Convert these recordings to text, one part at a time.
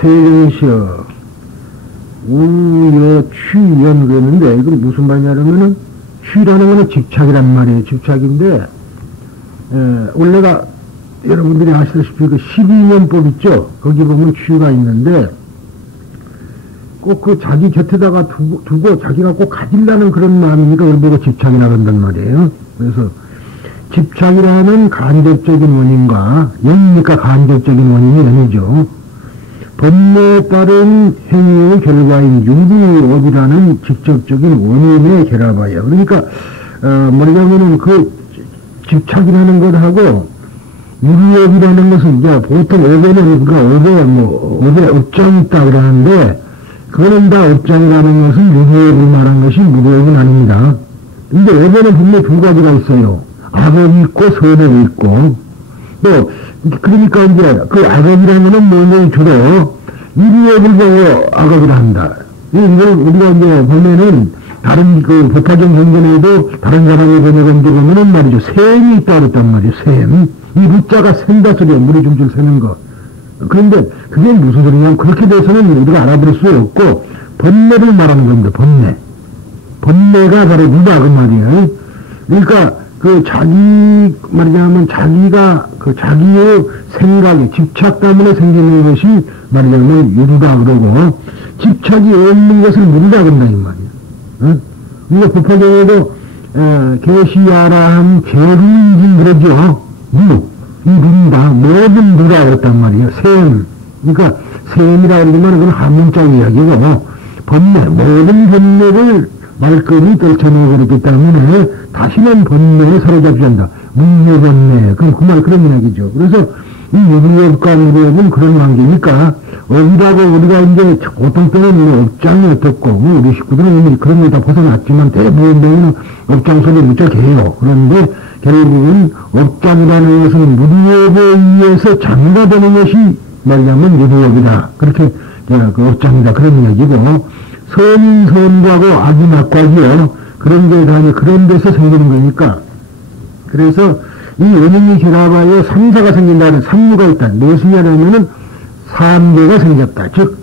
세정시어 우여 취연 그랬는데 이건 무슨 말이냐면은 취라는 거는 집착이란 말이에요. 집착인데 원래가 여러분들이 아시다시피 그 12년법 있죠. 거기 보면 취가 있는데 꼭 그 자기 곁에다가 두고 자기가 꼭 가지려는 그런 마음이니까 그걸 보고 집착이라고 한단 말이에요. 그래서 집착이라는 간접적인 원인과 영이니까 간접적인 원인이 아니죠. 번뇌에 따른 행위의 결과인 유리업이라는 직접적인 원인에 결합하여. 그러니까 뭐냐면은 그 집착이라는 것하고 유리업이라는 것은 이제 보통 업에는 우리가 업에 업장이 있다 그러는데 그거는 다 업장이라는 것은 유리업을 말한 것이 무리업은 아닙니다. 근데 업에는 분명히 두 가지가 있어요. 악업이 있고 선업이 있고 또 그러니까 이제 그 악업이라는 것은 뭐냐면 주로 유리업을 보고 악업이라 한다. 이걸 우리가 이제 보면은 다른 그 법화경 경전에도 다른 사람의 번역을 보면은 말이죠. 샘이 있다 그랬단 말이에요. 샘. 이 무자가 샌다 소리야. 물이 줄줄 새는 거. 그런데 그게 무슨 소리냐면 그렇게 돼서는 우리가 알아볼 수 없고 번뇌를 말하는 겁니다. 번뇌. 번뇌가 바로 무다 그 말이에요. 그러니까 그 자기 말이자면 자기가 그 자기의 생각에 집착 때문에 생기는 것이 말이자면 유두다 그러고 집착이 없는 것을 무리다 그런다 이 말이야. 응? 우리가 법화경에도 계시야라함 계루인진 그러죠. 이 무리다 모든 무라 그랬단 말이에요. 셈. 그러니까 셈이라 그러지만 그건 한문자 이야기고 번뇌 모든 번뇌를 말끔히 떨쳐내버렸기 때문에 다시는 번뇌에 사로잡지 않는다. 무유번뇌. 그 말 그런 이야기죠. 그래서 이 유리업과 무리업은 그런 관계니까 업이라고 우리가 이제 보통 때는 업장이 어떻고 우리 식구들은 이미 그런 거 다 벗어났지만 대부분 업장 속에 무척 해요. 그런데 결국은 업장이라는 것은 무리업에 의해서 장가되는 것이 말하자면 유리업이다. 그렇게 그 업장이다. 그런 이야기고 선인 선과고 악이 낙과지요. 그런 게 다 그런 데서 생기는 거니까. 그래서 이 원인이 결합하여 삼사가 생긴다는 삼류가 있다. 무엇이냐면은 삼계가 생겼다. 즉,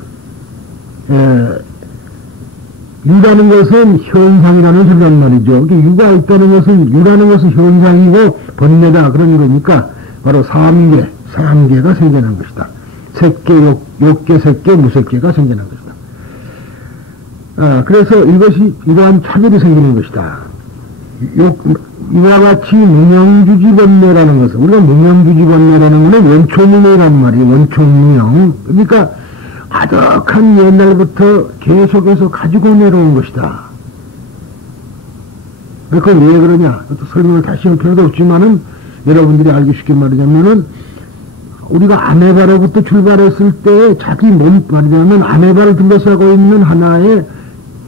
유라는 것은 현상이라는 소리란 말이죠. 유가 있다는 것은, 유라는 것은 현상이고 번뇌다. 그런 거니까 바로 삼계가 생겨난 것이다. 색계, 욕계, 색계, 무색계가 생겨난 것이다. 그래서 이것이 이러한 차별이 생기는 것이다. 이와 같이 무명주지번뇌라는 것은, 우리가 무명주지번뇌라는 것은 원초무명이란 말이에요. 원초무명. 그러니까 아득한 옛날부터 계속해서 가지고 내려온 것이다. 그건 왜 그러냐? 설명을 다시 할 필요도 없지만은 여러분들이 알기 쉽게 말하자면은 우리가 아메바로부터 출발했을 때 자기 몸 말하자면 아메바를 둘러싸고 있는 하나의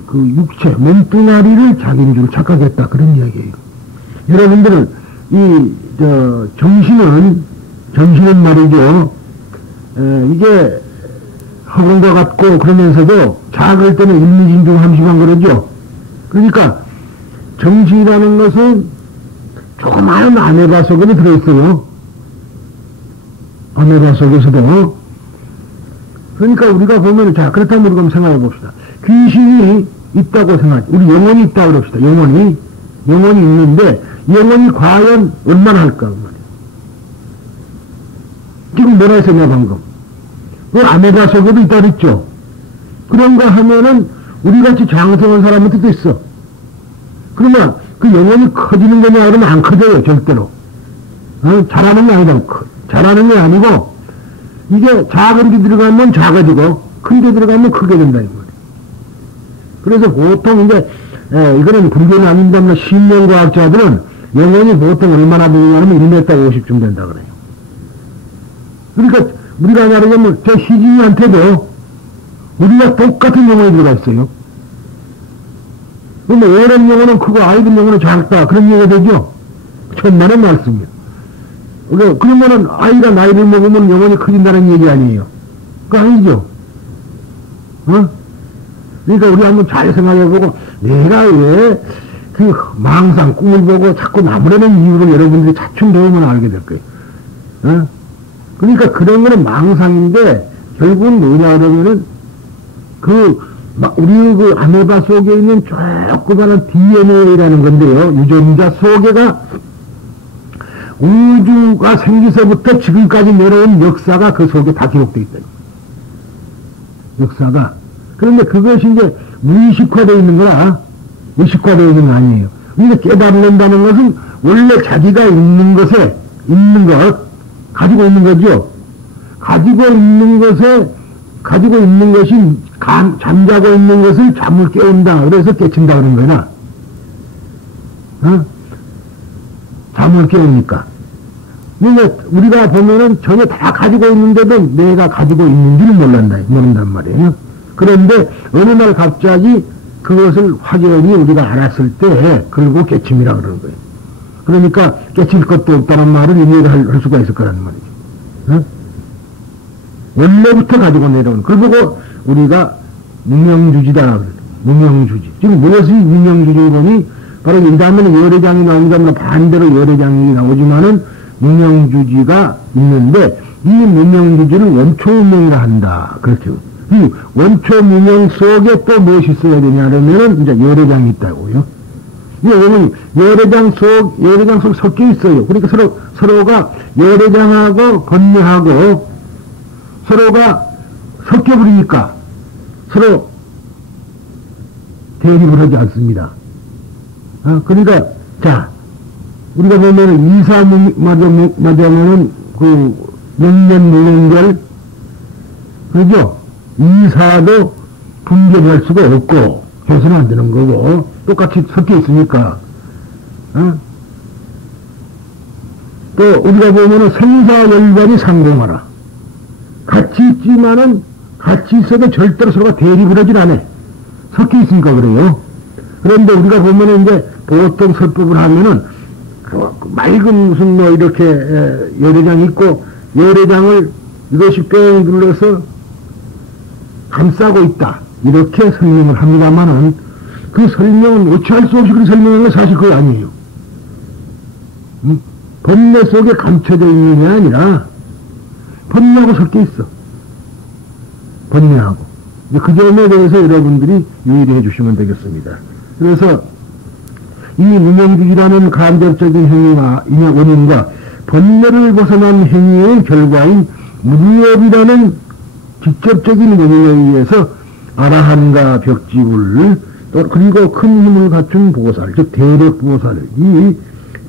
그 육체, 몸뚱아리를 자기인 줄 착각했다. 그런 이야기예요. 여러분들은 정신은 말이죠. 이게 허공과 같고 그러면서도 작을 때는 일미진중 함시만 그러죠. 그러니까 정신이라는 것은 조그마한 아메바 속에 들어있어요. 아메바 속에서도. 그러니까 우리가 보면, 자, 그렇다면 우리가 한번 생각해 봅시다. 귀신이 있다고 생각하죠. 우리 영혼이 있다고 그럽시다. 영혼이 있는데, 영혼이 과연 얼마나 할까, 그 말이에요. 지금 뭐라 했었냐, 방금. 그 아메바 속에도 있다 그랬죠. 그런가 하면은, 우리 같이 장성한 사람한테도 있어. 그러면, 그 영혼이 커지는 거냐, 그러면 안 커져요, 절대로. 잘하는 게 아니다. 잘하는 게 아니고, 이게 작은 게 들어가면 작아지고, 큰 게 들어가면 크게 된다, 이 말이에요. 그래서 보통 이제, 이거는 불교는 아닙니다만, 신명과학자들은 영혼이 보통 얼마나 되냐면 1m 50쯤 된다 그래요. 그러니까, 우리가 말하자면, 저 희진이한테도 우리가 똑같은 영혼이 들어가 있어요. 근데 어른 영혼은 크고 아이들 영혼은 작다. 그런 얘기가 되죠? 천만의 말씀이에요. 그러면은 아이가 나이를 먹으면 영혼이 커진다는 얘기 아니에요. 그거 아니죠? 그러니까 우리 한번 잘 생각해보고 내가 왜 그 망상 꿈을 보고 자꾸 나무라는 이유를 여러분들이 차츰 배우면 알게 될 거예요. 그러니까 그런 거는 망상인데 결국은 뭐냐 그러면은 우리 그 아메바 속에 있는 조그마한 DNA라는 건데요. 유전자 속에가 우주가 생기서부터 지금까지 내려온 역사가 그 속에 다 기록되어 있다. 역사가. 그런데 그것이 이제 무의식화되어 있는 거라, 의식화되어 있는 거 아니에요. 우리가 깨달는다는 것은 원래 자기가 있는 것에, 있는 것, 가지고 있는 거죠. 가지고 있는 것이 잠자고 있는 것을 잠을 깨운다. 그래서 깨친다 그런 거야. 어? 잠을 깨우니까. 그러니까 우리가 보면은 전혀 다 가지고 있는데도 내가 가지고 있는지를 모른단 말이에요. 그런데 어느 날 갑자기 그것을 확연히 우리가 알았을 때 그리고 깨침이라 그러는 거예요. 그러니까 깨칠 것도 없다는 말을 이해할 수가 있을 거라는 말이죠. 어? 원래부터 가지고 내려오는. 그리고 우리가 무명주지다. 무명주지. 지금 무엇이 무명주지로니? 바로 이 다음에는 열애장이 나오니까 반대로 열애장이 나오지만은 무명주지가 있는데 이 무명주지를 원초무명이라 한다. 그렇죠. 이 원초무명 속에 또 무엇이 있어야 되냐 그러면은 이제 열애장이 있다고요. 이거는 열애장 속 섞여 있어요. 그러니까 서로가 열애장하고 번뇌하고 서로가 섞여버리니까 서로 대립을 하지 않습니다. 그러니까, 자, 우리가 보면은 이사마자면은 명년무명절, 그죠? 이사도 분별할 수가 없고, 해서는 안 되는 거고, 똑같이 섞여 있으니까, 또 우리가 보면은 생사열반이 상공하라. 같이 있지만은 같이 있어도 절대로 서로가 대립을 하질 않아. 섞여 있으니까 그래요. 그런데 우리가 보면은 이제 보통 설법을 하면은 맑은 무슨 이렇게 열애장이 있고 열애장을 이것이 뺑 둘러서 감싸고 있다. 이렇게 설명을 합니다만은 그 설명은 어찌할 수 없이 그런 설명한 건 사실 그거 아니에요. 번뇌 속에 감춰져 있는 게 아니라 번뇌하고 섞여 있어. 번뇌하고. 그 점에 대해서 여러분들이 유의해 주시면 되겠습니다. 그래서 이 무명주기라는 간접적인 행위와 원인과 번뇌를 벗어난 행위의 결과인 무리업이라는 직접적인 원인에 의해서 아라한과 벽지불 그리고 큰 힘을 갖춘 보살, 즉 대력보살이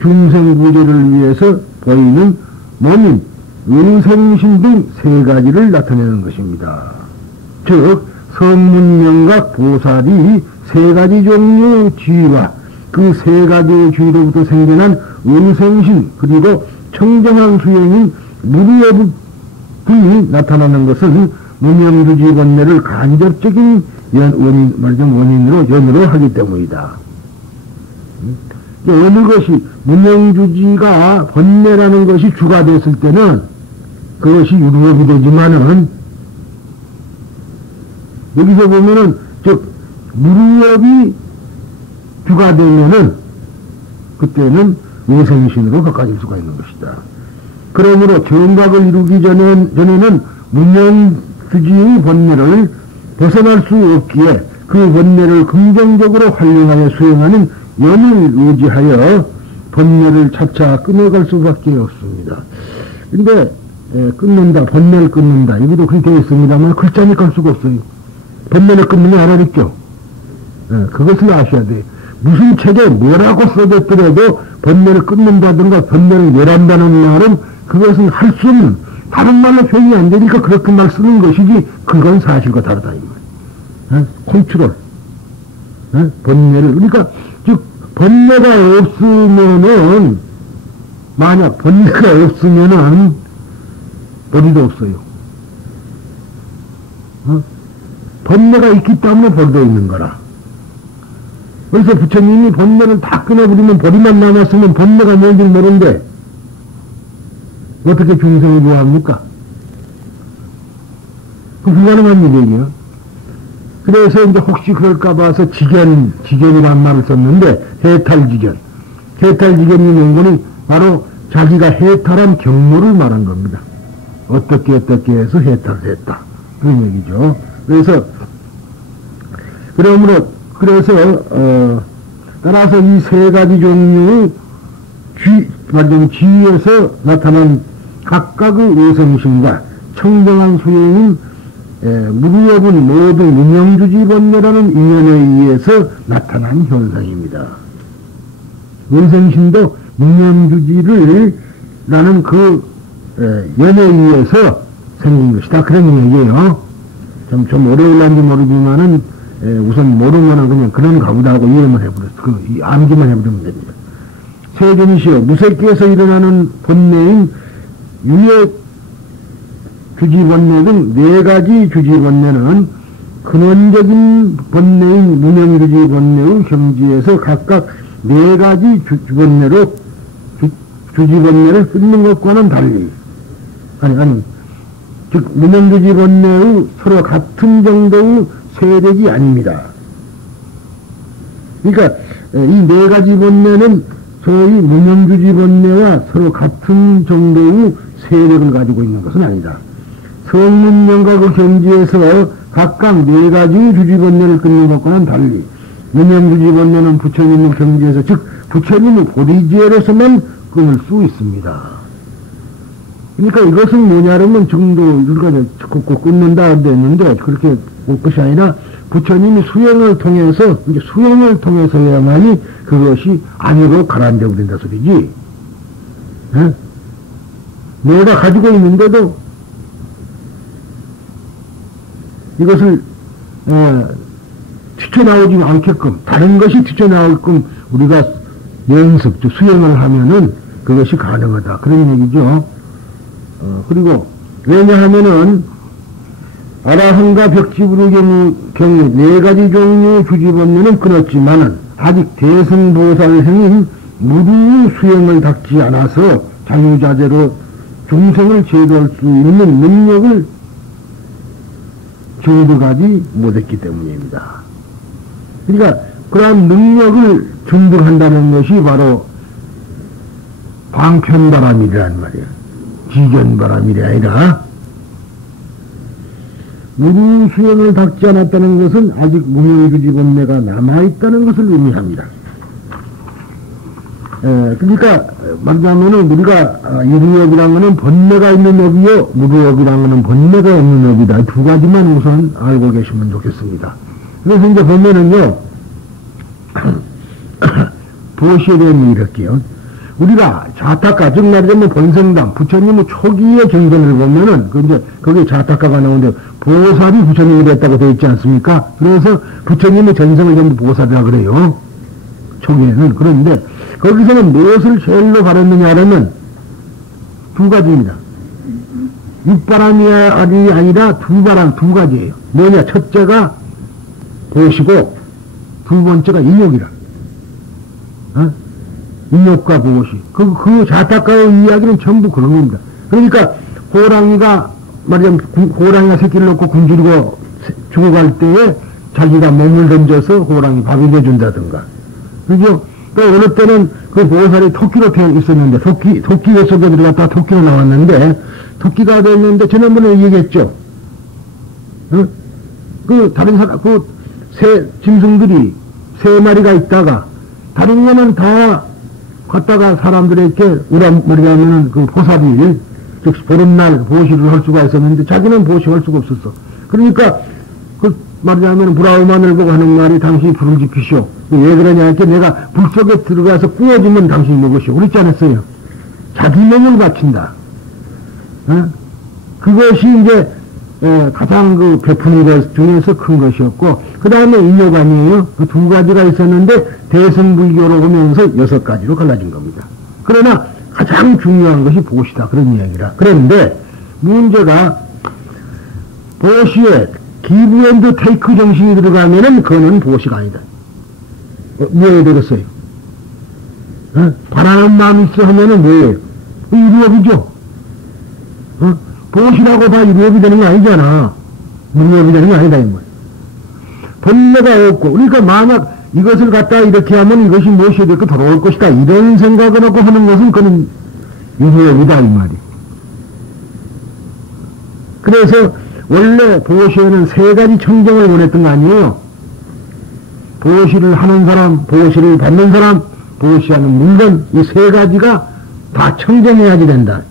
중생구제를 위해서 보이는 원인, 은생신 등 세 가지를 나타내는 것입니다. 즉 성문명각 보살이 세 가지 종류의 지위와 그 세 가지의 지위로부터 생겨난 은생신 그리고 청정한 수행인 무리의 등이 나타나는 것은 무명주지 번뇌를 간접적인 원인으로 연으로 하기 때문이다. 어느 것이 무명주지가 번뇌라는 것이 주가 됐을 때는 그것이 유루업이 되지만은 여기서 보면은 즉 무루업이 주가 되면은 그때는 은생신으로 바꿔질 수가 있는 것이다. 그러므로 정각을 이루기 전에는 무명주지의 번뇌를 벗어날 수 없기에 그 번뇌를 긍정적으로 활용하여 수행하는 연을 의지하여 번뇌를 차차 끊어갈 수밖에 없습니다. 근데 끊는다, 번뇌를 끊는다 이것도 그렇게 되어 있습니다만 글자니까 할 수가 없어요. 번뇌를 끊는 게 알아듣죠. 그것을 아셔야 돼요. 무슨 책에 뭐라고 써졌더라도 번뇌를 끊는다든가 번뇌를 멸한다는 말은 그것은 할 수 없는 다른 말로 표현이 안 되니까 그렇게 말 쓰는 것이지 그건 사실과 다르다 이 말. 컨트롤. 번뇌를 그러니까 즉 번뇌가 없으면은 만약 번뇌가 없으면은 벌이도 없어요. 번뇌가 있기 때문에 벌도 있는 거라. 그래서 부처님이 번뇌를 다 끊어버리면 벌이만 남았으면 번뇌가 뭔지 모르는데 어떻게 중생을 구합니까? 그 불가능한 일이에요. 그래서 이제 혹시 그럴까 봐서 지견이란 말을 썼는데 해탈지견. 해탈지견이 명분이 바로 자기가 해탈한 경로를 말한 겁니다. 어떻게 해서 해탈을 했다. 그런 얘기죠. 그래서, 따라서 이 세 가지 종류의 지위에서 나타난 각각의 의성심과 청정한 수행인 무루업은 모두 문명주지번뇌라는 인연에 의해서 나타난 현상입니다. 의성심도 문명주지를 라는 그 연에 의해서 생긴 것이다. 그런 얘기예요. 좀 어려울란지 모르지만은 우선 모르면은 그냥 그런 가보다 하고 이해만 해버렸어. 암기만 해버리면 됩니다. 세존이시여 무색기에서 일어나는 번뇌인 유예 주지번뇌 등 네 가지 주지번뇌는 근원적인 번뇌인 무명주지번뇌의 경지에서 각각 네 가지 주지번뇌를 끊는 것과는 달리 즉 무명주지번뇌의 서로 같은 정도의 세력이 아닙니다. 그러니까 이 네 가지 번뇌는 소위 무명주지번뇌와 서로 같은 정도의 세력을 가지고 있는 것은 아니다. 성문명과 그 경지에서 각각 네 가지 주지번뇌를 끊는 것과는 달리 무명주지번뇌는 부처님의 경지에서 즉 부처님의 보리지혜로서만 끊을 수 있습니다. 그러니까 이것은 뭐냐면 정도 우리가 끊는다 했는데 그렇게 볼 것이 아니라 부처님이 수행을 통해서 이제 수행을 통해서야만이 그것이 안으로 가라앉아 버린다 소리지. 에? 내가 가지고 있는데도 이것을 튀쳐나오지 않게끔 다른 것이 튀쳐나올끔 우리가 연습, 수행을 하면은 그것이 가능하다. 그런 얘기죠. 그리고 왜냐하면은 아라한과 벽지부의 경우 네 가지 종류의 주지번뇌는 끊었지만은 아직 대승보살행인 무루 수행을 닦지 않아서 자유자재로 중생을 제도할 수 있는 능력을 증득하지 못했기 때문입니다. 그러니까 그러한 능력을 증득한다는 것이 바로 방편바람이란 말이에요. 지견바람이 아니라 무루 수행을 닦지 않았다는 것은 아직 무명주지번뇌가 남아있다는 것을 의미합니다. 그러니까 말하자면은 우리가 유루업이라는 것은 번뇌가 있는 업이요, 무루업이라는 것은 번뇌가 없는 업이다. 두 가지만 우선 알고 계시면 좋겠습니다. 그래서 이제 보면은요, 보시에 대한 이렇게요. 우리가 자타가, 즉 말하자면 본성당, 부처님의 초기의 경전을 보면은, 거기에 자타가가 나오는데, 보살이 부처님이 됐다고 되어 있지 않습니까? 그래서 부처님의 전성을 전부 보살이라 그래요. 초기에는. 그런데, 거기서는 무엇을 제일로 가렸느냐라면, 두 가지입니다. 육바람이 아니라 두 가지예요. 뭐냐, 첫째가 보시고, 두 번째가 인욕이라. 인욕과 보시. 그 자타가의 이야기는 전부 그런 겁니다. 그러니까, 호랑이가 새끼를 놓고 굶주리고 죽어갈 때에 자기가 몸을 던져서 호랑이 밥이 돼준다든가. 그죠? 또 어느 때는 그 보살이 토끼로 태어 있었는데, 토끼 속에 들어갔다가 토끼로 나왔는데, 토끼가 됐는데, 지난번에 얘기했죠? 짐승들이 세 마리가 있다가, 다른 거는 다 갔다가 사람들에게 우라머리하면은 그 보살이, 즉, 보름날 보시를 할 수가 있었는데, 자기는 보시할 수가 없었어. 그러니까, 말하자면, 브라우만을 보고 하는 말이 당신이 불을 지피시오. 왜 그러냐 할게 내가 불 속에 들어가서 구워주면 당신이 먹으시오. 그랬지 않았어요? 자기 명을 바친다. 그것이 이제, 가장 베푸는 것 중에서 큰 것이었고, 그 다음에 인욕 아니에요? 그 두 가지가 있었는데, 대승불교로 오면서 6가지로 갈라진 겁니다. 그러나, 가장 중요한 것이 보시다. 그런 이야기라. 그런데, 문제가, 보시에 기브 앤드 테이크 정신이 들어가면은, 그거는 보시가 아니다. 뭐에 들었어요? 바라는 마음이 있어 하면은 뭐예요? 유료업이죠? 보시라고 다 유료업이 되는 거 아니잖아. 무료업이 되는 거 아니다, 이 말. 번뇌가 없고, 그러니까 만약 이것을 갖다 이렇게 하면 이것이 무엇이 될까 돌아올 것이다. 이런 생각을 하고 하는 것은 그는 유료업이다, 이 말이. 그래서 원래 보시에는 세 가지 청정을 원했던 거 아니에요? 보시를 하는 사람, 보시를 받는 사람, 보시하는 물건, 이 세 가지가 다 청정해야지 된다.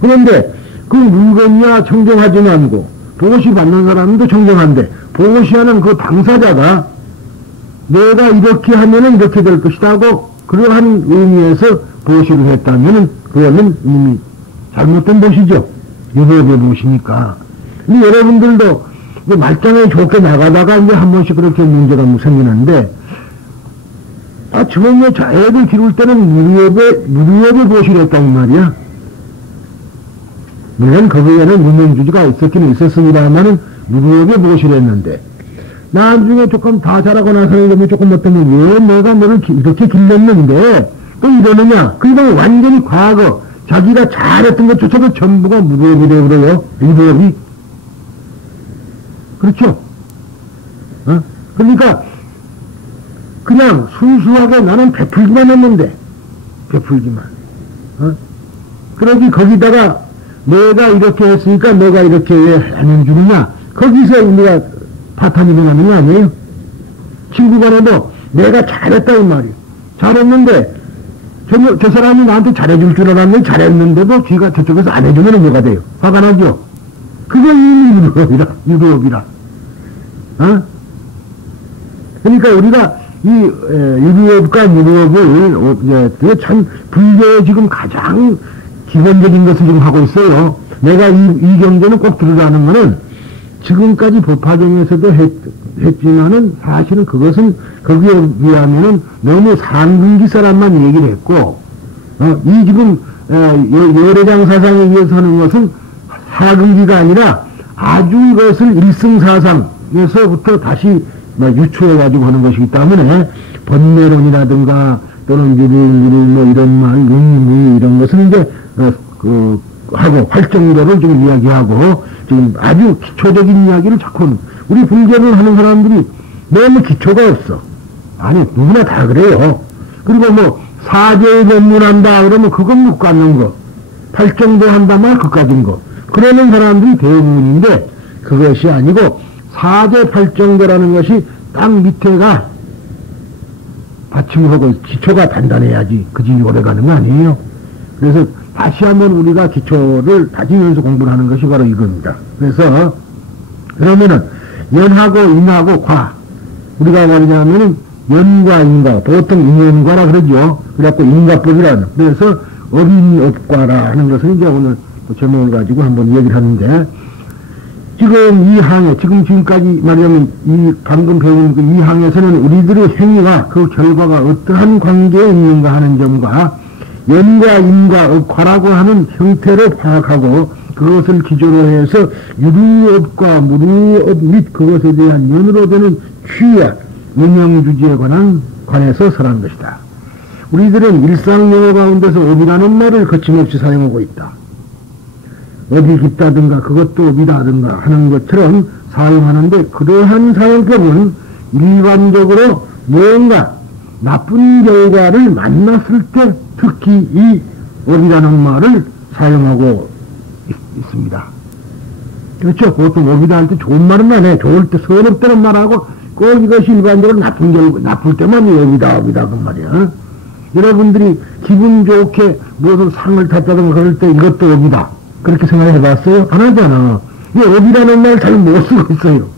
그런데 그 물건이야 청정하지 않고 보시 받는 사람도 청정한데 보시하는 그 당사자가 내가 이렇게 하면은 이렇게 될 것이다 하고 그러한 의미에서 보시를 했다면은 그거는 이미 잘못된 보시죠. 유도의 보시니까. 근데 여러분들도 말짱에 좋게 나가다가 이제 한 번씩 그렇게 문제가 생기는데 처음에 애들 기를 때는 무리업에 보시를 했단 말이야. 물론 거기에는 유명주지가 있었긴 있었습니다만은 무리업에 보시를 했는데 나중에 조금 다 자라고 나서는 조금 어떠면 왜 내가 너를 이렇게 길렀는데 또 이러느냐. 그러니까 완전히 과거 자기가 잘했던 것조차도 전부가 무리업이래요. 그래요. 무리업이. 그렇죠? 그러니까 그냥 순수하게 나는 베풀기만 했는데 베풀기만. 그러기 거기다가 내가 이렇게 했으니까 너가 이렇게 왜 안 해주느냐. 거기서 우리가 파탄이 일어나는 거 아니에요? 친구 간에도 내가 잘했다 이 말이에요. 잘했는데 저 사람이 나한테 잘해줄 줄 알았는데 잘했는데도 지가 저쪽에서 안 해주면 뭐가 돼요? 화가 나죠? 그게 이미 유도업이라. 그러니까 우리가 이 유도업과 무도업을 그게 참 불교의 지금 가장 기본적인 것을 지금 하고 있어요. 내가 이 경제는 꼭 들으라는 거는 지금까지 법화경에서도 했지만은 사실은 그것은 거기에 비하면은 너무 상근기 사람만 얘기를 했고, 이 지금 열애장 사상에 의해서 하는 것은 하근기가 아니라 아주 이것을 일승사상에서부터 다시 유추해가지고 하는 것이기 때문에 번뇌론이라든가 또는 뭐 이런 말, 이런 것은 이제 하고 활정도를 지금 이야기하고 지금 아주 기초적인 이야기를 자꾸 우리 불교를 하는 사람들이 너무 기초가 없어. 아니 누구나 다 그래요. 그리고 뭐 사제에 전문한다 그러면 그건 못 갖는 거. 팔정도 한다면 그까진 거. 그러는 사람들이 대부분인데 그것이 아니고 사제 팔정도라는 것이 땅 밑에가 받침하고 기초가 단단해야지 그지 오래 가는 거 아니에요. 그래서 다시 한번 우리가 기초를 다지면서 공부를 하는 것이 바로 이겁니다. 그래서 그러면은 연하고 인하고 과 우리가 말이냐면은 연과 인과 보통 인연과라 그러죠. 그래갖고 인과법이라는 그래서 업인업과라 하는 것을 이제 오늘 제목을 가지고 한번 얘기를 하는데 지금 이 항에 지금까지 말하자면 이 방금 배운 그 이 항에서는 우리들의 행위와 그 결과가 어떠한 관계에 있는가 하는 점과 연과 인과 업과라고 하는 형태로 파악하고 그것을 기조로 해서 유리업과 무리업 및 그것에 대한 연으로 되는 취와 운영주지에 관해서 설한 것이다. 우리들은 일상용어 가운데서 업이라는 말을 거침없이 사용하고 있다. 업이 깊다든가 그것도 업이라든가 하는 것처럼 사용하는데 그러한 사용법은 일반적으로 무언가 나쁜 결과를 만났을 때 특히 이 업이라는 말을 사용하고 있습니다. 그렇죠? 보통 업이라 할 때 좋은 말은 안 해. 좋을 때 서럽다는 말하고 꼭 이것이 일반적으로 나쁜 결과, 나쁠 때만 업이다 그 말이야. 여러분들이 기분 좋게 무슨 상을 탔다든가 그럴 때 이것도 업이다. 그렇게 생각해 봤어요? 안 하잖아. 이 업이라는 말 잘 못 쓰고 있어요.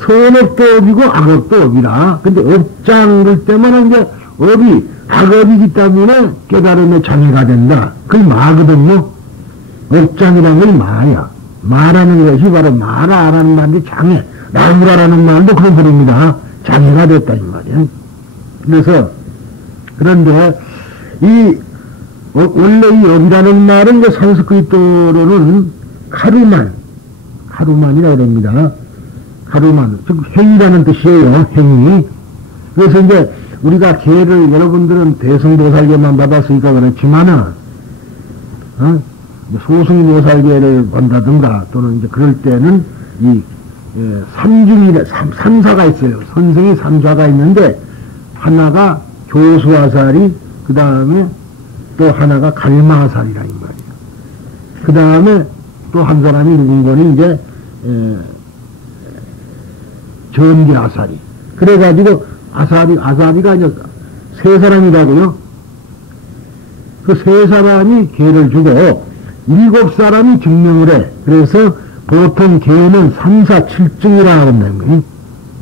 선업도 업이고 악업도 업이라. 근데 업장 그럴 때만 이제 업이 악업이기 때문에 깨달음의 장애가 된다. 그게 마거든요. 업장이라는 건 마야. 마라는 것이 바로 마라라는 말이 장애. 나무라라는 말도 그런 소리입니다. 장애가 됐다 이 말이야. 그래서 그런데 원래 이 업이라는 말은 이제 산스크리트로는 카루만이라고 합니다. 카루만. 즉 행위라는 뜻이에요. 행위. 그래서 이제 우리가 개를 여러분들은 대승보살개만 받았으니까 그렇지만은 소승보살개를 본다든가 또는 이제 그럴 때는 이 삼사가 있어요. 선생이 삼사가 있는데 하나가 교수화살이 그 다음에 또 하나가 갈마살이라 이 말이에요. 그 다음에 또 한 사람이 누군 거니 이제 전기 아사리. 그래가지고 아사리가 이제 세 사람이라고요. 그 세 사람이 개를 주고 일곱 사람이 증명을 해. 그래서 보통 개는 3, 4, 7증이라 한다는 거예요.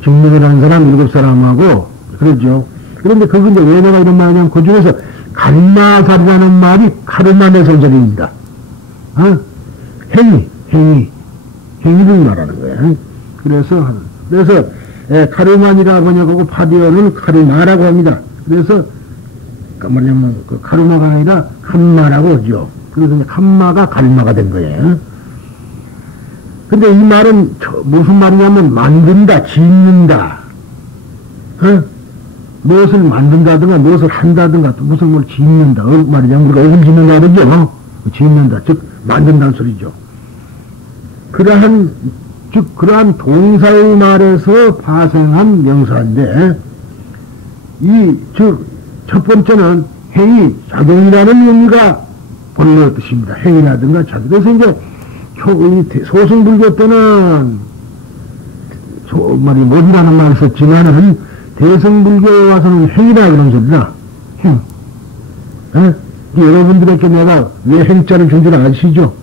증명을 하는 사람 일곱 사람하고 그러죠. 그런데 그건 이제 왜 내가 이런 말 하냐면 그 중에서 갈마살이라는 말이 카르마의 소절입니다. 행위를 말하는 거예요. 그래서 카르만이라고 하냐고 파디어는 카르마라고 합니다. 그래서 뭐냐면 그 카르마가 아니라 칸마라고 하죠. 그래서 이제 칸마가 갈마가 된 거예요. 근데 이 말은 무슨 말이냐면 만든다, 짓는다. 무엇을 만든다든가 무엇을 한다든가 또 무슨 뭘 짓는다. 말이냐면 우리가 옷을 짓는다 그러죠. 짓는다. 즉 만든다는 소리죠. 그러한 동사의 말에서 파생한 명사인데 첫 번째는 행위, 작용이라는 의미가 본래 뜻입니다. 행위라든가 작용. 그래서 이제 소승불교 때는 못이라는 말을 썼지만은 대승불교에 와서는 행위라 그런 소리다. 행. 여러분들에게 내가 왜 행자를 준 줄 아시죠?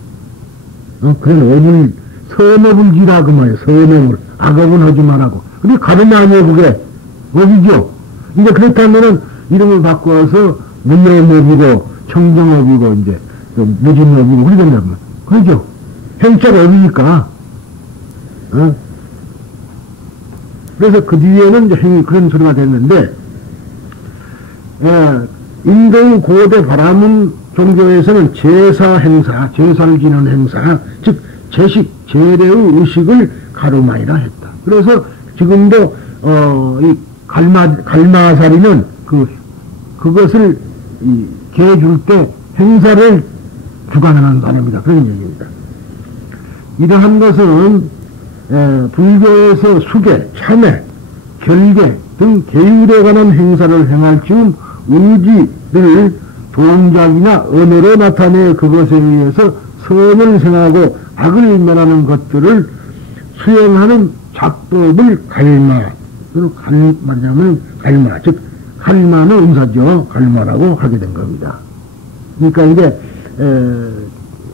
그런 업을, 선업을 지라 그 말이에요. 선업을. 악업은 하지 말라고. 근데 가르마 아니에요, 그게. 업이죠. 이제 그렇다면은 이름을 바꿔서 문여업이고, 청정업이고, 이제, 무진업이고, 그러겠냐면. 그러죠. 행자가 업이니까. 그래서 그 뒤에는 이제 행위, 그런 소리가 됐는데, 인도의 고대 바라문 종교에서는 제사 행사, 제사를 지는 행사, 즉, 제례의 의식을 가르마이라 했다. 그래서 지금도, 이 갈마사리는 그것을 개줄 때 행사를 주관하는 사람이다. 그런 얘기입니다. 이러한 것은 불교에서 수계, 참회, 결계 등 계율에 관한 행사를 행할 즈음 의지를 동작이나 언어로 나타내 그것에 의해서 선을 생하고 악을 면하는 것들을 수행하는 작법을 갈마, 말하자면 갈마, 즉 갈마는 음사죠. 갈마라고 하게 된 겁니다. 그러니까 이게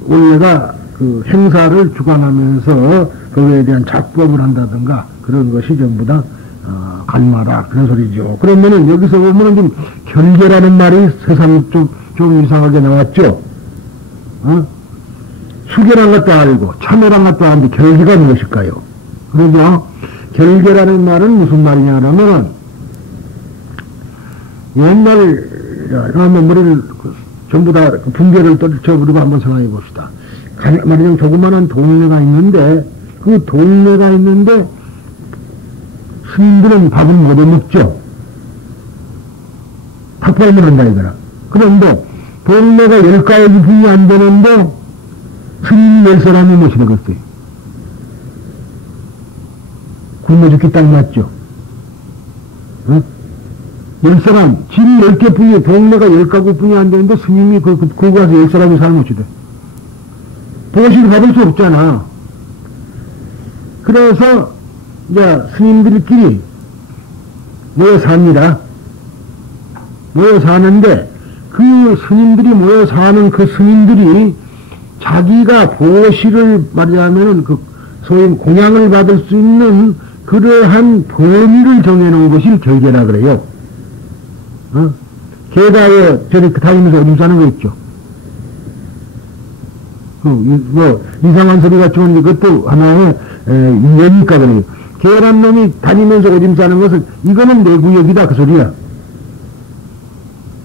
원래가 그 행사를 주관하면서 거기에 대한 작법을 한다든가 그런 것이 전부 다 갈마라 그런 소리죠. 그러면은 여기서 보면은 좀 결계라는 말이 세상 좀 이상하게 나왔죠. 수계란 것도 알고 참회란 것도 아는데 결계가 무엇일까요? 그러죠. 결계라는 말은 무슨 말이냐면은 옛날 한번 머리를 전부 다 분별을 떨쳐버리고 한번 생각해 봅시다. 말하자면 조그마한 동네가 있는데 그 동네가 있는데 스님들은 밥을 못 해먹죠. 탁발만 한다 이거라. 그런데 동네가 10가지 분이 안 되는데 스님 10사람이 못이 되겠어요. 굶어 죽기 딱 맞죠. 응? 10사람, 집 10개 분이, 동네가 10가구 분이 안 되는데 스님이 거기 가서 10사람이 살못이 돼. 보시를 받을 수 없잖아. 그래서, 이제 스님들끼리 모여 삽니다. 모여 사는데, 그 스님들이 모여 사는 그 스님들이 자기가 보시를 말하자면은 소위 공양을 받을 수 있는 그러한 범위를 정해놓은 것이 결계라 그래요. 게다가 저리 다니면서 오줌 싸는 거 있죠. 이상한 소리 같이 오는데 그것도 하나의 인연이니까 그래요. 계란 놈이 다니면서 오줌 싸는 것은 이거는 내 구역이다 그 소리야.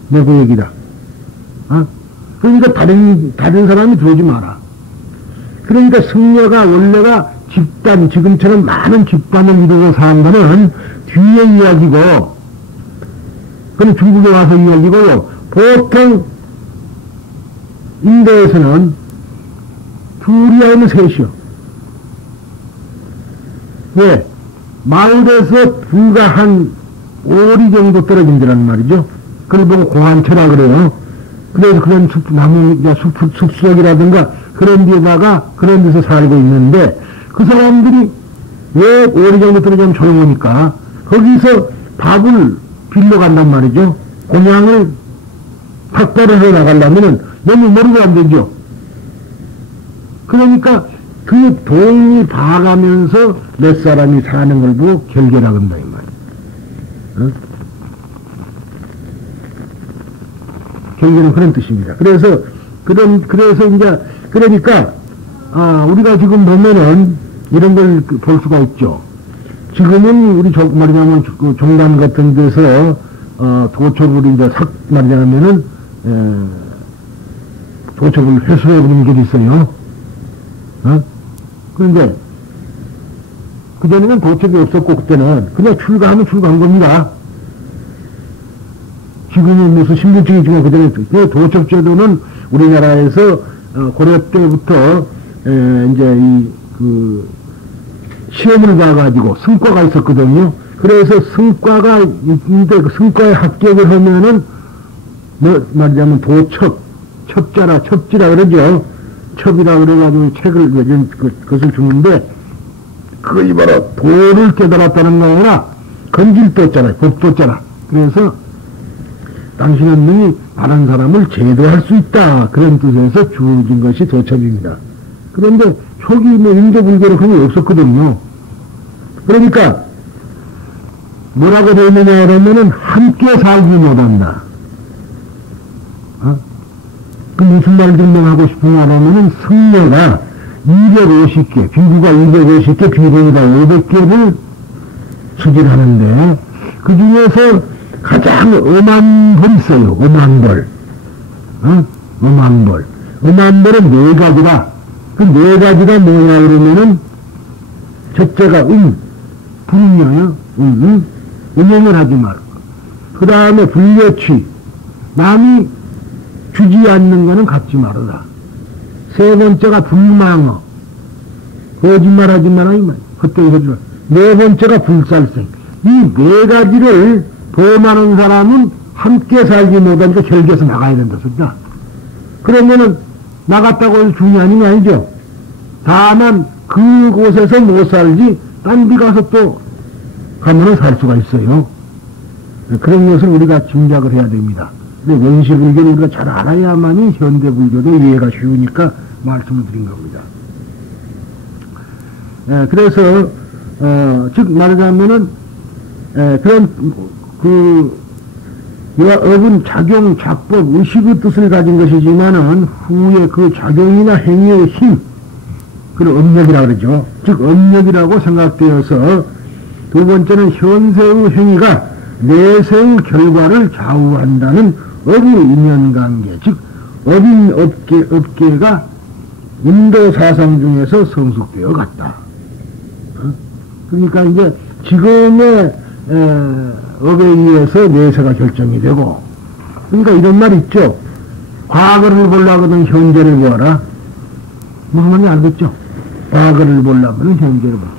내 구역이다. 그러니까 다른 사람이 들어오지 마라. 그러니까 승려가 원래가 집단, 지금처럼 많은 집단을 이루고 사는 거는 뒤에 이야기고, 그건 중국에 와서 이야기고요. 보통 인도에서는 둘이 아니면 셋이요. 왜? 마을에서 불과 한 5리 정도 떨어진 데란 말이죠. 그걸 보고 공안처라 그래요. 그래서 그런 숲속이라든가 그런 데다가 그런 데서 살고 있는데, 그 사람들이 왜 오래전부터 떨어지면 조용하니까 거기서 밥을 빌려 간단 말이죠. 공양을 확보를 해 나가려면은 너무 멀리 안 되죠. 그러니까 그 동이 봐가면서 몇 사람이 사는 걸 보고 결계라 한다, 이 말이에요. 어? 결계는 그런 뜻입니다. 그래서 이제, 그러니까, 우리가 지금 보면은 이런 걸 볼 수가 있죠. 지금은 우리 말하자면 그 종단 같은 데서, 도첩을 이제 말하자면은, 도첩을 회수해보는 게 있어요. 그런데, 그전에는 도첩이 없었고, 그때는 그냥 출가하면 출가한 겁니다. 지금은 무슨 신분증이지만 그전에 도첩제도는 우리나라에서 고려 때부터 이제 시험을 봐가지고 성과가 있었거든요. 그래서 성과가 있는데 그 성과에 합격을 하면은 말하자면 첩지라 그러죠. 첩이라 그래가지고 책을 그것을 주는데 그것이 바로 도를 깨달았다는 거 아니라 건질도잖아요. 법도잖아. 그래서 당신은 능히 다른 사람을 제도할 수 있다. 그런 뜻에서 주어진 것이 도첩입니다. 그런데 초기 인도불교는 그런 게 없었거든요. 그러니까 뭐라고 되어 있느냐 그러면은 함께 살지 못한다. 그 무슨 말 증명하고 싶으냐 그러면은 성녀가 250개, 비구가 250개, 비구가 500개를 수질하는데 그 중에서 가장 엄한 벌이 있어요. 엄한 벌. 엄한 벌. 엄한 벌은 4가지라. 그 4가지가 뭐냐 그러면은 첫째가 불이요. 음행을 하지 말고. 그 다음에 불려취. 남이 주지 않는 거는 갖지 말아라. 세 번째가 불망어. 거짓말 하지 마라, 이 말. 그때 거짓말. 4번째가 불살생. 이 4가지를 범하는 사람은 함께 살지 못하니까 결계에서 나가야 된다, 소리다. 그러면은 나갔다고 해서 중요한 아니죠. 다만 그곳에서 못 살지 딴 데 가서 또 가면은 살 수가 있어요. 그런 것을 우리가 짐작을 해야 됩니다. 근데 원시불교는 우리가 잘 알아야만이 현대불교도 이해가 쉬우니까 말씀을 드린 겁니다. 그래서 즉 말하자면은 그런 업은 작용, 작법, 의식의 뜻을 가진 것이지만은 후에 그 작용이나 행위의 힘, 그걸 업력이라고 그러죠. 즉 업력이라고 생각되어서 두 번째는 현세의 행위가 내세의 결과를 좌우한다는 업의 인연관계, 즉 업인 업계가 인도사상 중에서 성숙되어 갔다. 그러니까 이제 지금의 업에 의해서 내세가 결정이 되고, 그러니까 이런 말 있죠. 과거를 보려거든 현재를 보아라. 무슨 말인지 알겠죠? 과거를 보려거든 현재를 보아라.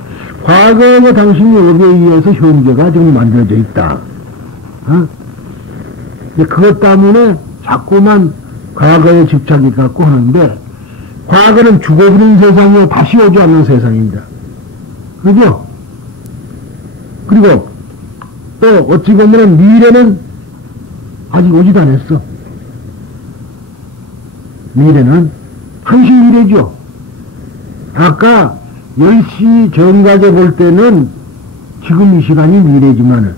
과거의 당신이 업에 의해서 현재가 지금 만들어져 있다. 그것 때문에 자꾸만 과거에 집착이 갖고 하는데, 과거는 죽어버린 세상이요 다시 오지 않는 세상입니다. 그죠? 그리고 또 어찌 보면 미래는 아직 오지도 않았어. 미래는 당신 미래죠. 아까 10시 전까지 볼 때는 지금 이 시간이 미래지만은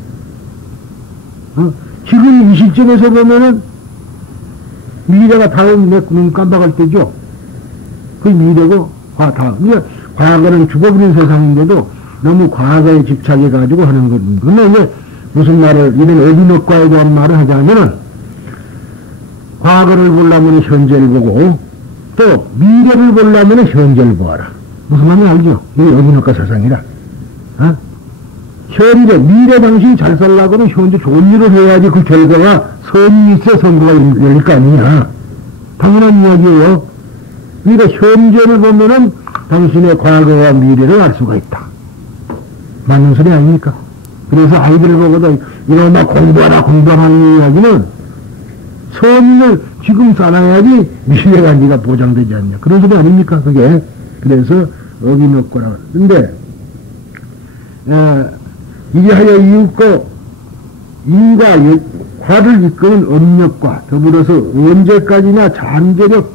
지금 이 시점에서 보면은 미래가 다음 내 눈 깜박할 때죠. 그 미래고 다음. 그러니까 과거는 죽어버린 세상인데도 너무 과거에 집착해가지고 하는 거거든요. 근데 이제 무슨 말을, 이런 어비넉과에 대한 말을 하자면은, 과거를 보려면 현재를 보고, 또 미래를 보려면 현재를 보아라. 무슨 말인지 알죠? 이게 어비넉과 사상이라. 현재, 미래 당신이 잘 살려고는 현재 좋은 일을 해야지 그 결과가 선이 있어 선거가 열릴 거 아니냐. 당연한 이야기예요. 그러니까 현재를 보면은 당신의 과거와 미래를 알 수가 있다. 맞는 소리 아닙니까? 그래서 아이들을 보고도 이놈아 공부하라는 이야기는 선을 지금 쌓아야지 미래가 네가 보장되지 않냐. 그런 소리 아닙니까? 그게. 그래서 업이 없거라. 근데, 이리하여 이윽고 인과 화를 이끄는 업력과 더불어서 언제까지나 잠재력,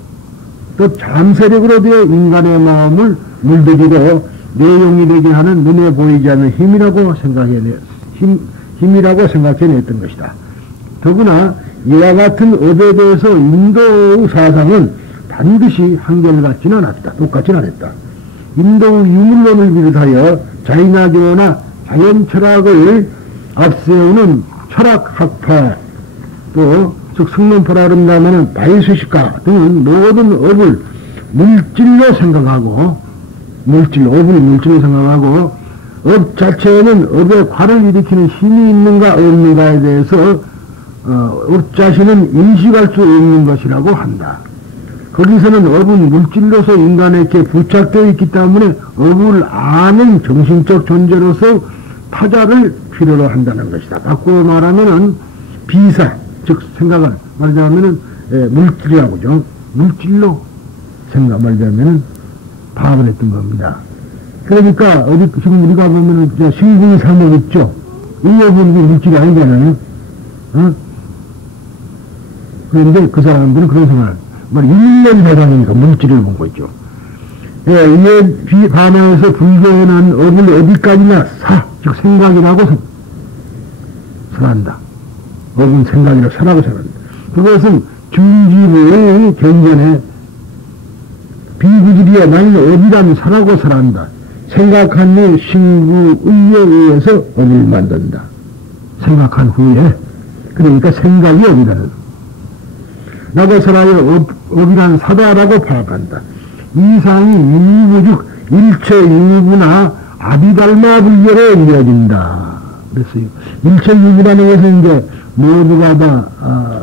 또 잠세력으로 되어 인간의 마음을 물들이고 내용이 되게 하는 눈에 보이지 않는 힘이라고 생각해냈던 것이다. 더구나 이와 같은 업에 대해서 인도의 사상은 반드시 한결같지는 않았다. 똑같지는 않았다. 인도의 유물론을 비롯하여 자이나교나 자연철학을 앞세우는 철학학파, 또 즉 성론파라 그런다면 바이수식가 등은 모든 업을 물질로 생각하고 업을 물질로 생각하고 업 자체에는 업의 과를 일으키는 힘이 있는가 없는가에 대해서 업 자신은 인식할 수 없는 것이라고 한다. 거기서는 업은 물질로서 인간에게 부착되어 있기 때문에 업을 아는 정신적 존재로서 타자를 필요로 한다는 것이다. 바꾸어 말하면은 비사, 즉 생각을 말하자면은 물질이라고 하죠. 물질로 말하자면은 파악을 했던 겁니다. 그러니까 지금 우리가 보면은 신궁 삼업 있죠. 의욕은 물질이 아니잖아요. 그런데 그 사람들은 그런 생각을 일년 대단이니까 물질을 본 거죠. 이에 반해서 불교에 난 업을 어디까지나 즉 생각이라고 설한다. 업은 생각이라고 설하고 설한다. 그것은 중지부의 경전에 비구질이야 나는 업이라면 설하고 설한다. 생각한 후 신구의에 의해서 업을 만든다. 생각한 후에. 그러니까 생각이 업이라는. 나도 설하여 업이란 사다라고 파악한다. 이상이 유부즉 일체 유부나 아비달마 불교로 이어진다. 그랬어요. 일체 유부라는 것은 이제 모두가 다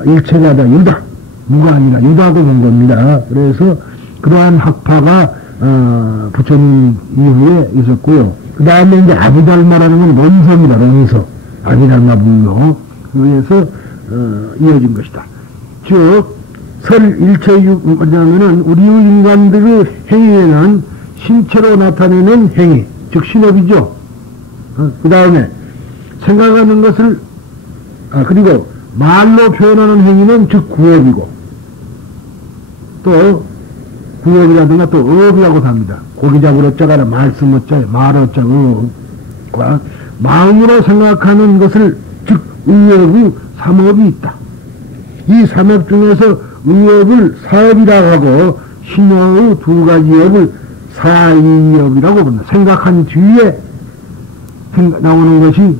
일체가 다 유다. 무가 아니라 유다도 본 겁니다. 그래서 그러한 학파가 부처님 이후에 있었고요. 그 다음에 이제 아비달마라는 건 론서입니다. 론서. 아비달마 불교. 그래서 이어진 것이다. 즉 설 일체유, 뭐냐면은, 우리 인간들의 행위에는 신체로 나타내는 행위, 즉, 신업이죠. 그 다음에, 생각하는 것을, 그리고 말로 표현하는 행위는 즉, 구업이고, 또, 구업이라든가 또, 업이라고 합니다. 고기 잡으러 자가라, 말씀 어짜, 말 어짜, 업과, 마음으로 생각하는 것을, 즉, 의업이, 삼업이 있다. 이 삼업 중에서 의업을 사업이라고 하고 신호의 두 가지 업을 사이업이라고 부른다. 생각한 뒤에 나오는 것이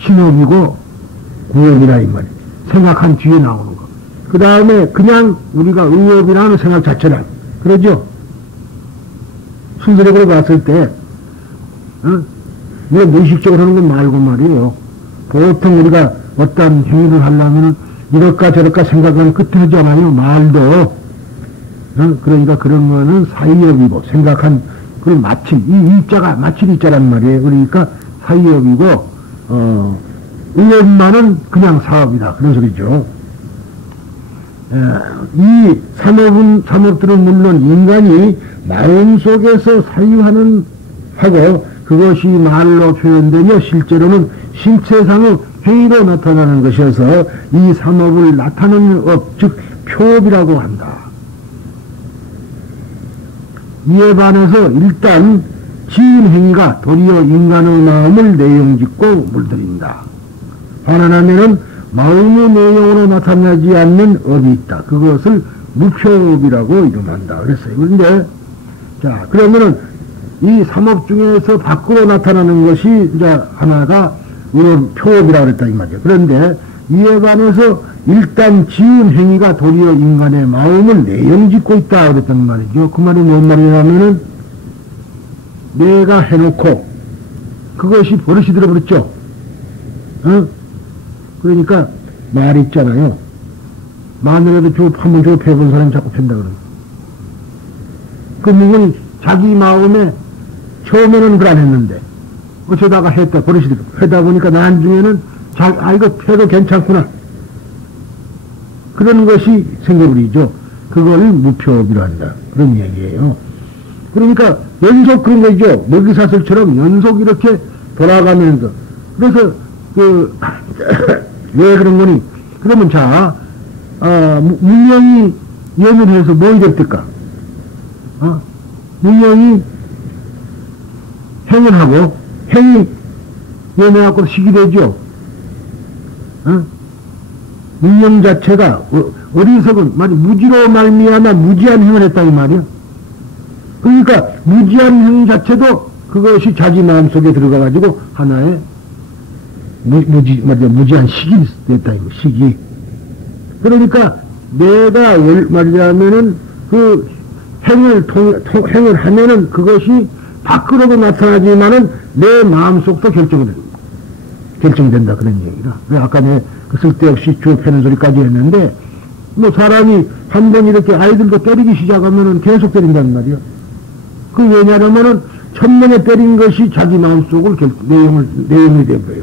신업이고 구업이라 이 말이에요. 생각한 뒤에 나오는 거. 그 다음에 그냥 우리가 의업이라는 생각 자체라. 그러죠? 순서적으로 봤을 때 무의식적으로 하는 건 말고 말이에요. 보통 우리가 어떤 행위를 하려면 이럴까 저럴까 생각하는 끝에 하잖아요. 말도. 그러니까 그런 거는 사이업이고 생각한 그걸 마칠 이 일자가 마칠 일자란 말이에요. 그러니까 사이업이고 의업만은 그냥 사업이다. 그런 소리죠. 이 삼업들은 물론 인간이 마음속에서 사유하는 하고 그것이 말로 표현되며 실제로는 신체상의 행위로 나타나는 것이어서 이 삼업을 나타내는 업, 즉 표업이라고 한다. 이에 반해서 일단 지은 행위가 도리어 인간의 마음을 내용짓고 물들인다. 반환하면은 마음의 내용으로 나타나지 않는 업이 있다. 그것을 무표업이라고 이름한다. 그랬어요. 그런데 자 그러면은 이 삼업 중에서 밖으로 나타나는 것이 이제 하나가 이런 표업이라고 그랬다 이 말이에요. 그런데 이에 반해서 일단 지은 행위가 도리어 인간의 마음을 내용짓고 있다 그랬단 말이죠. 그 말이 뭔 말이냐면은 내가 해놓고 그것이 버릇이 들어버렸죠. 그러니까 말 있잖아요. 마누라도 한번 조업해본 사람이 자꾸 팬다 그러는. 그러면 자기 마음에 처음에는 그걸 안 했는데 어쩌다가 했다 버릇이 들어. 하다 보니까 나중에는 이거 해도 괜찮구나. 그런 것이 생겨버리죠. 그걸 무표업이라 한다. 그런 얘기예요. 그러니까 연속 그런 거죠. 먹이사슬처럼 연속 이렇게 돌아가면서. 그래서 왜 그런 거니? 그러면 자, 문명이 연을 해서 뭐 이랬을까? 문명이 행을 하고, 행이 연해갖고 식이 되죠. 문명 자체가, 어리석은, 무지로 말미암아 무지한 행을 했다, 이 말이야. 그러니까, 무지한 행 자체도 그것이 자기 마음속에 들어가가지고, 하나의, 무지한 식이 됐다, 이거, 식이. 그러니까, 내가, 말하자면은, 그, 행을 하면은 그것이 밖으로도 나타나지만은 내 마음속도 결정된다, 그런 얘기라. 아까 그 쓸데없이 주어 패는 소리까지 했는데, 뭐 사람이 한 번 이렇게 아이들도 때리기 시작하면은 계속 때린단 말이야. 그 왜냐하면은 첫번에 때린 것이 자기 마음속을 내용이 되어버려요.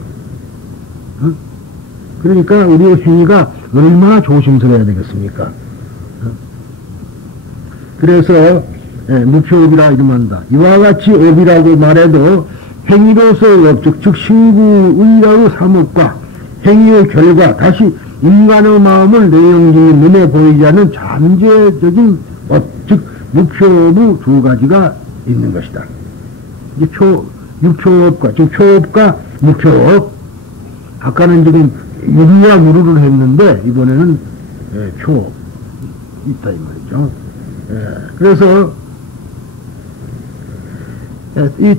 그러니까 우리의 행위가 얼마나 조심스러워야 되겠습니까? 그래서 무표업이라 이름한다. 이와 같이 업이라고 말해도 행위로서의 업적, 즉 신구의의 사목과 행위의 결과, 다시 인간의 마음을 내용적인 눈에 보이지 않는 잠재적인 업, 즉 무표업의 두 가지가 있는 것이다. 이제 유표업과, 즉 표업과 무표업. 아까는 지금 유리와 무루를 했는데 이번에는 표업 있다 이 말이죠. 그래서 이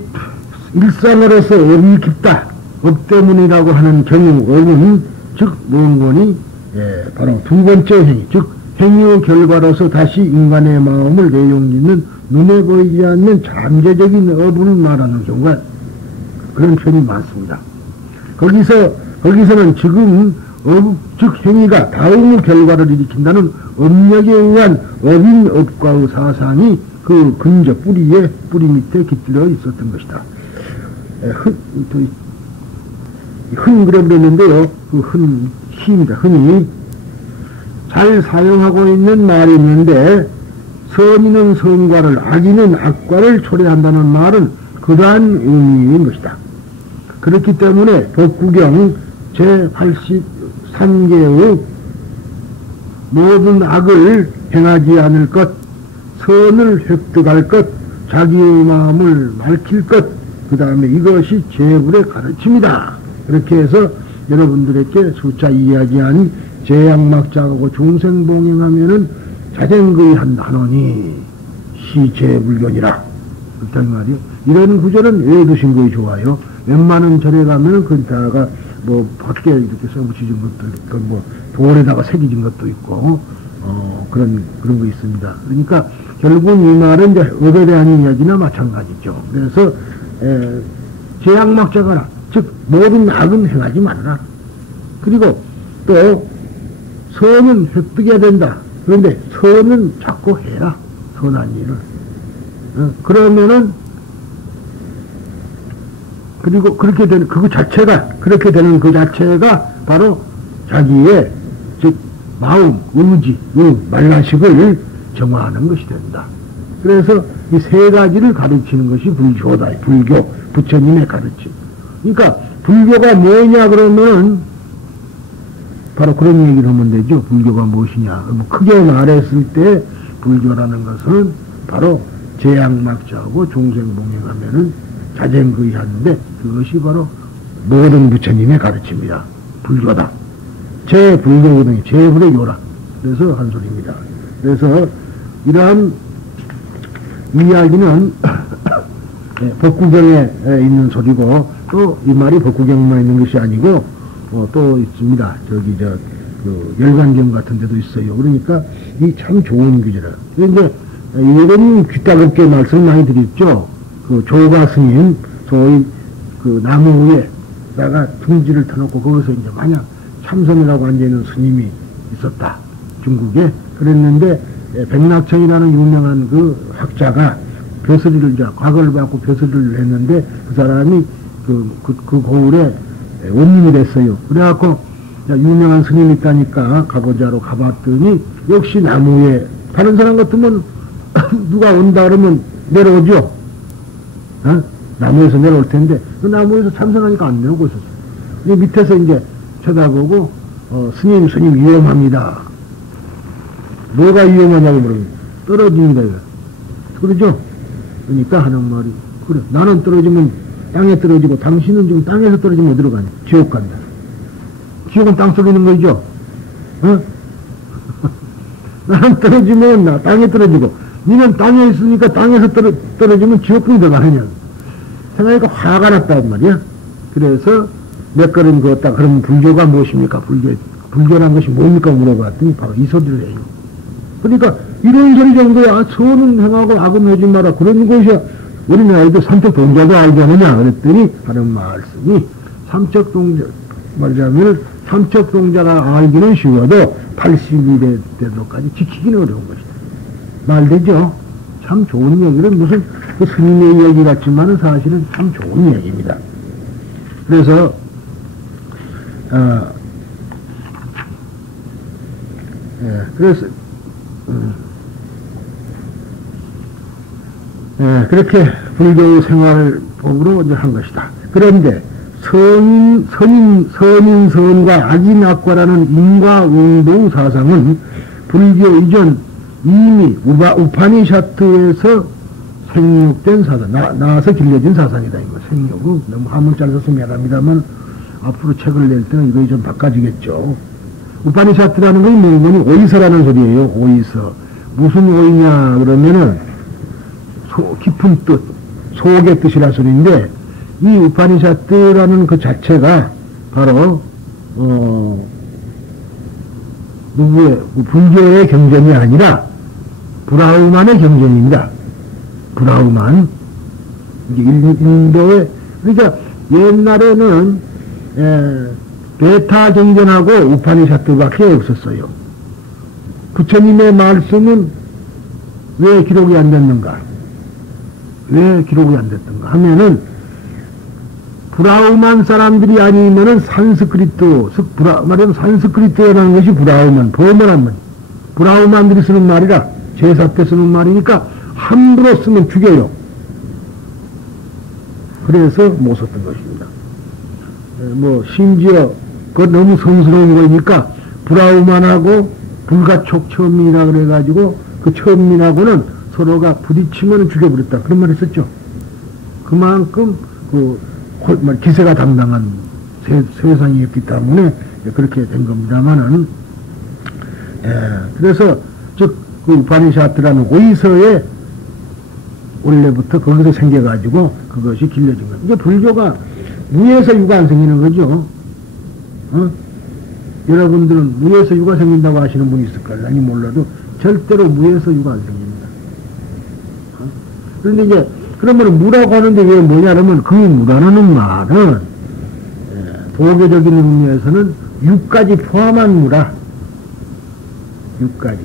일상으로서 업이 깊다, 업 때문이라고 하는 경우, 업은 즉 무언고니 바로 두 번째 행위, 즉 행위의 결과로서 다시 인간의 마음을 내용짓는 눈에 보이지 않는 잠재적인 업을 말하는 경우가 그런 편이 많습니다. 거기서는 지금 업, 즉 행위가 다음의 결과를 일으킨다는 업력에 의한 업인 업과의 사상이 그 근저 뿌리 밑에 깃들어 있었던 것이다. 흔 그래 버렸는데요. 그 희입니다. 흔히 잘 사용하고 있는 말이 있는데, 선인은 선과를, 악인은 악과를 초래한다는 말은 그러한 의미인 것이다. 그렇기 때문에 법구경 제83개의 모든 악을 행하지 않을 것, 선을 획득할 것, 자기의 마음을 밝힐 것, 그 다음에 이것이 제불의 가르침이다. 그렇게 해서 여러분들에게 수차 이야기한 제약막자하고 중생봉행하면은 자생거의한다 하노니 시제불견이라. 그렇단 말이에요. 이런 구절은 왜 두신 거이 좋아요? 웬만한 절에 가면은 거기다가 뭐 밖에 이렇게 써붙이진 것도 있고, 뭐 돌에다가 새기진 것도 있고, 그런 거 있습니다. 그러니까 결국은 이 말은 이제 업에 대한 이야기나 마찬가지죠. 그래서 제약막자가라, 즉 모든 악은 행하지 말아라. 그리고 또 선은 획득해야 된다. 그런데 선은 자꾸 해라, 선한 일을. 그러면은, 그리고 그렇게 되는 그렇게 되는 그 자체가 바로 자기의, 즉 마음, 의지, 말라식을 정화하는 것이 된다. 그래서 이 세 가지를 가르치는 것이 불교다. 불교, 부처님의 가르침. 그러니까 불교가 뭐냐 그러면 바로 그런 얘기를 하면 되죠. 불교가 무엇이냐. 크게 말했을 때 불교라는 것은 바로 제약막자하고 중생봉행하면은 자생거의하는데, 그것이 바로 모든 부처님의 가르침이다. 불교다. 제불교거든요. 제불의 교라. 그래서 한 소리입니다. 그래서 이러한 이야기는 법구경에 있는 소리고, 또 이 말이 법구경만 있는 것이 아니고 또 있습니다. 저기 그 열반경 같은 데도 있어요. 그러니까 이 참 좋은 규제라. 그런데 이런 귀따갑게 말씀 많이 드렸죠. 그 조가 스님, 소위 그 나무 위에다가 둥지를 터놓고 거기서 이제 마냥 참선이라고 앉아있는 스님이 있었다. 중국에. 그랬는데 백낙천이라는 유명한 그 학자가 벼슬이를, 이제 과거를 받고 벼슬이를 했는데, 그 사람이 그 고을에 원님이 됐어요. 그래갖고 유명한 스님이 있다니까 가보자로 가봤더니 역시 나무에, 다른 사람 같으면 누가 온다 그러면 내려오죠? 어? 나무에서 내려올 텐데, 그 나무에서 참선하니까 안 내려오고 있었어. 이 밑에서 이제 쳐다보고, 스님, 위험합니다. 뭐가 위험하냐고 물으면, 떨어집니다, 이거. 그러죠? 그러니까 하는 말이, 그래, 나는 떨어지면 땅에 떨어지고, 당신은 지금 땅에서 떨어지면 어디로 가냐? 지옥 간다. 지옥은 땅 속에 있는 거죠? 어? 나는 떨어지면 나 땅에 떨어지고, 니는 땅에 있으니까 땅에서 떨어지면 지옥분이 더 가느냐. 생각하니까 화가 났단 말이야. 그래서 몇 걸음 걷다. 그럼 불교가 무엇입니까? 불교란 것이 뭡니까? 물어봤더니 바로 이 소리를 해요. 그러니까 이런 소리 정도야. 선은 행하고 악은 하지 마라. 그런 것이야. 우리는 아이도 삼척 동자도 알지 않느냐. 그랬더니 하는 말씀이 삼척 동자, 말하자면 삼척 동자가 알기는 쉬워도 82대도까지 지키기는 어려운 것이다. 말되죠? 참 좋은 얘기는 무슨 그 스님의 얘기 같지만은 사실은 참 좋은 얘기입니다. 그래서, 그래서, 그렇게 불교 생활법으로 이제 한 것이다. 그런데 선인선과 악인악과라는 인과응동 사상은 불교 이전 이미 우파니샤트에서 생육된 사상, 나와서 길려진 사상이다. 이거 생육은 너무 한문자를 써서 미안합니다만 앞으로 책을 낼 때는 이거 좀 바꿔지겠죠. 우파니샤트라는 건 뭐니 오이서라는 소리예요. 오이서. 무슨 오이냐 그러면은 깊은 뜻, 속의 뜻이라 소리인데 이 우파니샤트라는 그 자체가 바로 누구의 불교의 경전이 아니라 브라흐만의 경전입니다. 브라흐만. 이게 인도의, 그러니까 옛날에는 베타 경전하고 우파니샤트밖에 없었어요. 부처님의 말씀은 왜 기록이 안 됐는가? 왜 기록이 안 됐던가 하면은 브라흐만 사람들이 아니면은 말하면 산스크리트라는 것이 브라흐만, 범어란 말. 브라흐만들이 쓰는 말이라, 제사 때 쓰는 말이니까 함부로 쓰면 죽여요. 그래서 못 썼던 것입니다. 심지어, 그거 너무 성스러운 거니까, 브라흐만하고 불가촉 천민이라 그래가지고, 그 천민하고는 서로가 부딪히면 죽여버렸다. 그런 말 했었죠. 그만큼, 기세가 당당한 세상이었기 때문에 그렇게 된 겁니다만은, 그래서, 그 우파니샤트라는 오이서에 원래부터 거기서 생겨가지고 그것이 길러진 거예요. 이제 불교가 무에서 유가 안 생기는 거죠. 여러분들은 무에서 유가 생긴다고 하시는 분이 있을 거예요. 아니 몰라도 절대로 무에서 유가 안 생깁니다. 그런데 이제 그러면 무라고 하는데 왜 뭐냐 그러면 그 무라는 말은 도교적인 의미에서는 유까지 포함한 무라. 유까지.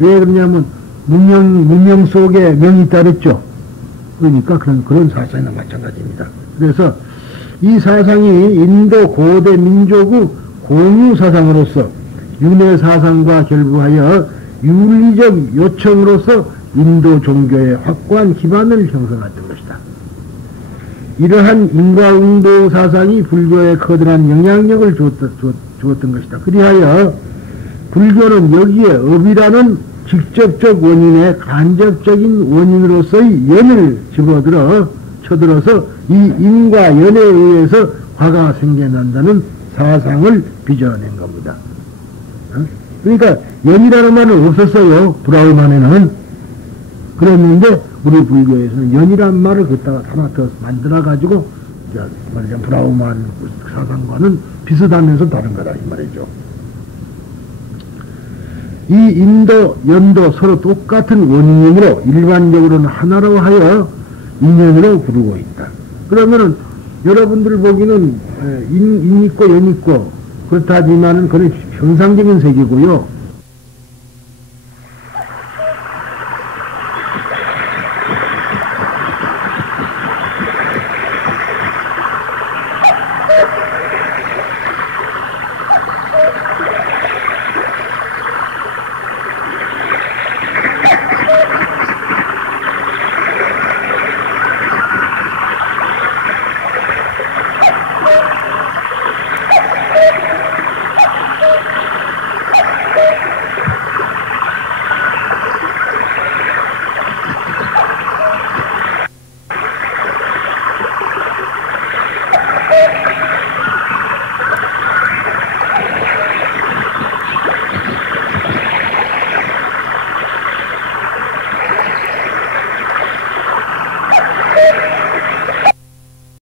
왜 그러냐면 문명 속에 명이 있다 그랬죠. 그러니까 그런 사상이나 마찬가지입니다. 그래서 이 사상이 인도 고대 민족의 공유 사상으로서 윤회 사상과 결부하여 윤리적 요청으로서 인도 종교의 확고한 기반을 형성했던 것이다. 이러한 인과응도 사상이 불교에 커다란 영향력을 주었던 것이다. 그리하여 불교는 여기에 업이라는 직접적 원인의 간접적인 원인으로서의 연을 쳐들어서 이 인과 연에 의해서 화가 생겨난다는 사상을 빚어낸 겁니다. 그러니까 연이라는 말은 없었어요. 브라흐만에는. 그랬는데 우리 불교에서는 연이라는 말을 걷다가 하나 더 만들어가지고 말하자면 브라흐만 사상과는 비슷하면서 다른 거다 이 말이죠. 이 인도, 연도 서로 똑같은 원인이므로 일반적으로는 하나로 하여 인연으로 부르고 있다. 그러면은 여러분들 보기는 인 있고 연 있고 그렇다지만은 그건 현상적인 세계고요.